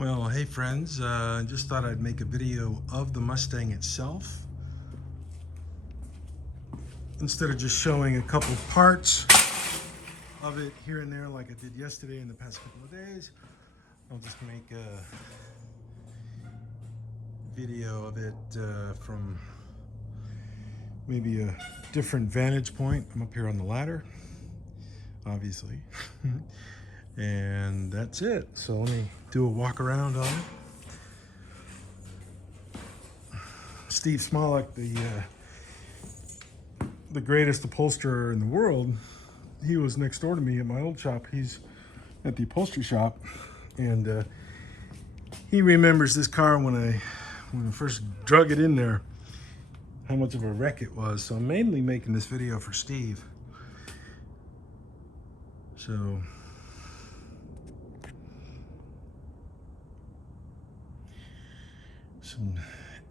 Well, hey friends, just thought I'd make a video of the Mustang itself. Instead of just showing a couple parts of it here and there like I did yesterday and the past couple of days, I'll just make a video of it from maybe a different vantage point. I'm up here on the ladder, obviously. And that's it. So let me do a walk around on it. Steve Smolik, the greatest upholsterer in the world, he was next door to me at my old shop. He's at the upholstery shop, and he remembers this car when I first drug it in there, how much of a wreck it was. So I'm mainly making this video for Steve. So some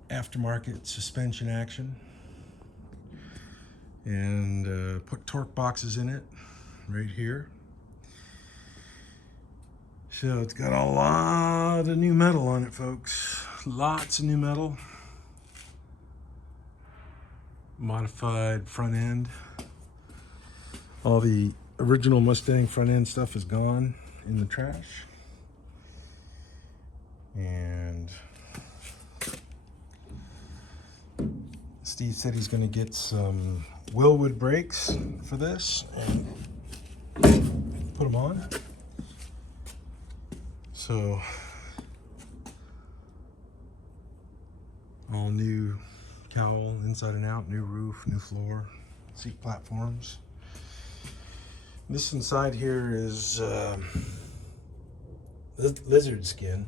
aftermarket suspension action, and put torque boxes in it right here. So it's got a lot of new metal on it, folks. Lots of new metal. Modified front end. All the original Mustang front end stuff is gone in the trash. And Steve said he's going to get some Willwood brakes for this and put them on. So all new cowl inside and out, new roof, new floor, seat platforms. This inside here is lizard skin,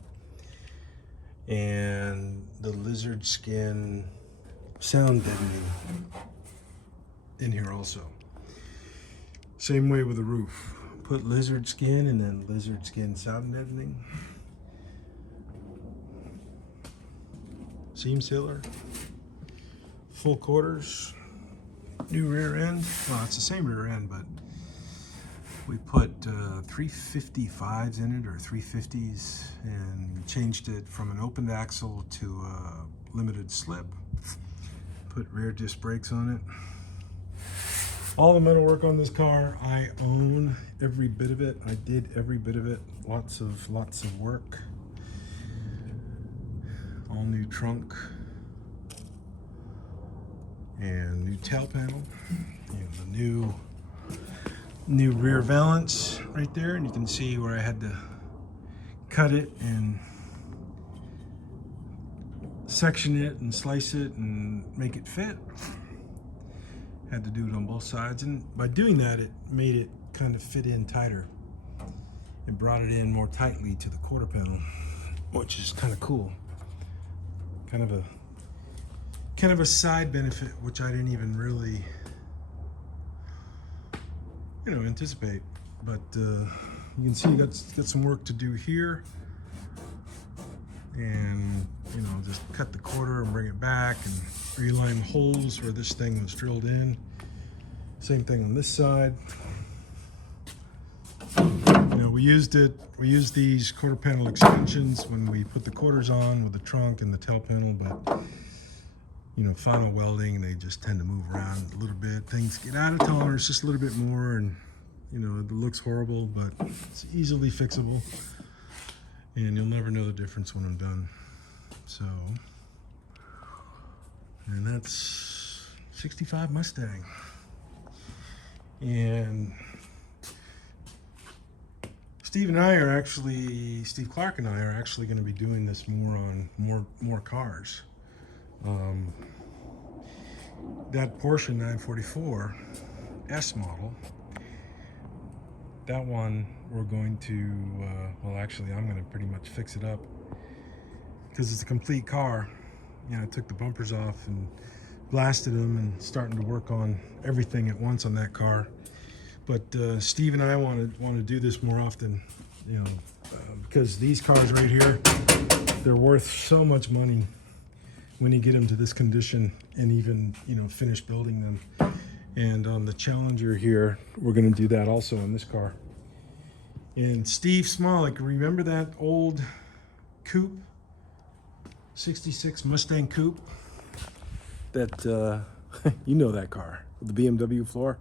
and the lizard skin sound deadening in here also. Same way with the roof. Put lizard skin and then lizard skin sound deadening. Seam sealer. Full quarters. New rear end. Well, it's the same rear end, but we put 355s in it, or 350s, and changed it from an opened axle to a limited slip. Put rear disc brakes on it. All the metal work on this car, I own every bit of it. I did every bit of it. Lots of work. All new trunk and new tail panel. And the new rear valance right there, and you can see where I had to cut it and section it and slice it and make it fit. Had to do it on both sides, and by doing that it made it kind of fit in tighter. It brought it in more tightly to the quarter panel, which is kind of cool. Kind of a side benefit, which I didn't even really anticipate. But you can see you got some work to do here, and just cut the quarter and bring it back and reline the holes where this thing was drilled in. Same thing on this side. We used these quarter panel extensions when we put the quarters on with the trunk and the tail panel, but final welding, they just tend to move around a little bit. Things get out of tolerance just a little bit more, and it looks horrible, but it's easily fixable, and you'll never know the difference when I'm done. So, and that's 65 Mustang. And Steve Clark and I are actually going to be doing this more on more cars. That Porsche 944 S model, that one we're going to, well, actually I'm going to pretty much fix it up because it's a complete car. I took the bumpers off and blasted them, and starting to work on everything at once on that car. But Steve and I want to do this more often, because these cars right here, they're worth so much money when you get them to this condition and even finish building them. And on the Challenger here, we're going to do that also on this car. And Steve Smolik, remember that old coupe, 66 Mustang coupe. That, you know that car, with the BMW floor.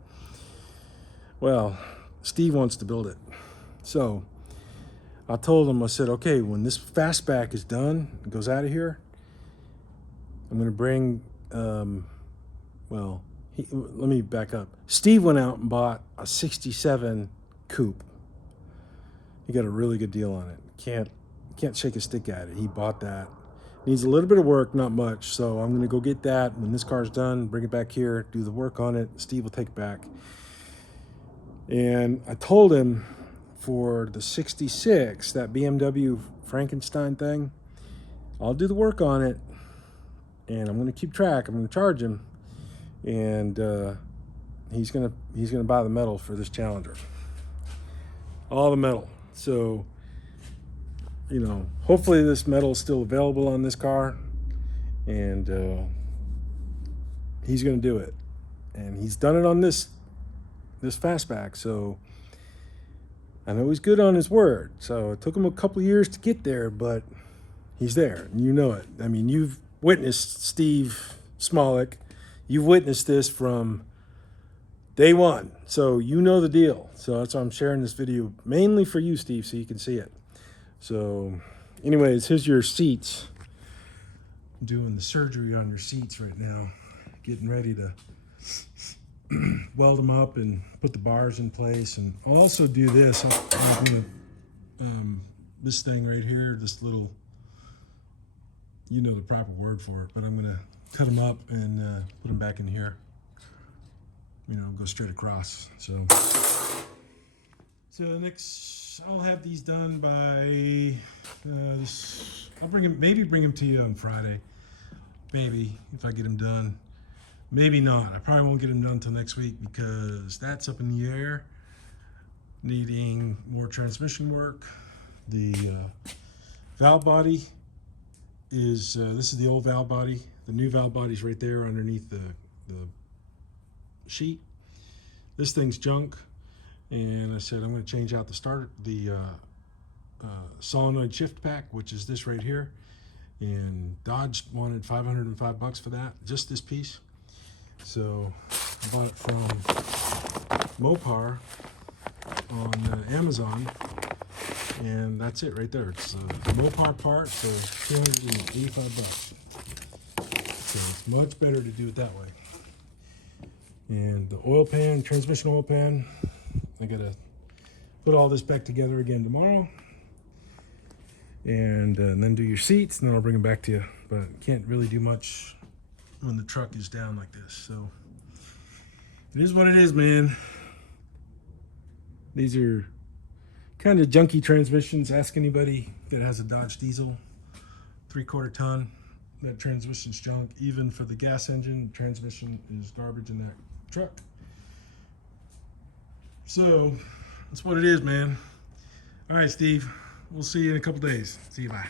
Well, Steve wants to build it. So I told him, I said, okay, when this Fastback is done, it goes out of here, I'm going to bring, let me back up. Steve went out and bought a 67 coupe. He got a really good deal on it. Can't shake a stick at it. He bought that. Needs a little bit of work, not much. So I'm going to go get that. When this car's done, bring it back here, do the work on it. Steve will take it back. And I told him for the 66, that BMW Frankenstein thing, I'll do the work on it. And I'm going to keep track. I'm going to charge him. And he's going to buy the metal for this Challenger. All the metal. So, you know, hopefully this metal is still available on this car, and he's going to do it. And he's done it on this Fastback, so I know he's good on his word. So it took him a couple years to get there, but he's there, and you know it. I mean, you've witnessed Steve Smolik. You've witnessed this from day one, so you know the deal. So that's why I'm sharing this video mainly for you, Steve, so you can see it. So anyways, here's your seats. I'm doing the surgery on your seats right now, getting ready to weld them up and put the bars in place. And I'll also do this. I'm gonna, this thing right here, this little, you know the proper word for it, but I'm gonna cut them up and put them back in here. You know, go straight across. So next, I'll have these done by I'll maybe bring them to you on Friday. Maybe, if I get them done. Maybe not. I probably won't get them done until next week because that's up in the air, needing more transmission work. The valve body is, this is the old valve body. The new valve body's right there underneath the sheet. This thing's junk. And I said, I'm going to change out the solenoid shift pack, which is this right here. And Dodge wanted $505 for that, just this piece. So I bought it from Mopar on Amazon. And that's it right there. It's a Mopar part, so $285. So it's much better to do it that way. And the oil pan, transmission oil pan, I gotta put all this back together again tomorrow, and then do your seats, and then I'll bring them back to you. But can't really do much when the truck is down like this. So it is what it is, man. These are kind of junky transmissions. Ask anybody that has a Dodge diesel, 3/4 ton. That transmission's junk. Even for the gas engine, transmission is garbage in that truck. So that's what it is, man. All right, Steve, we'll see you in a couple days. See you, bye.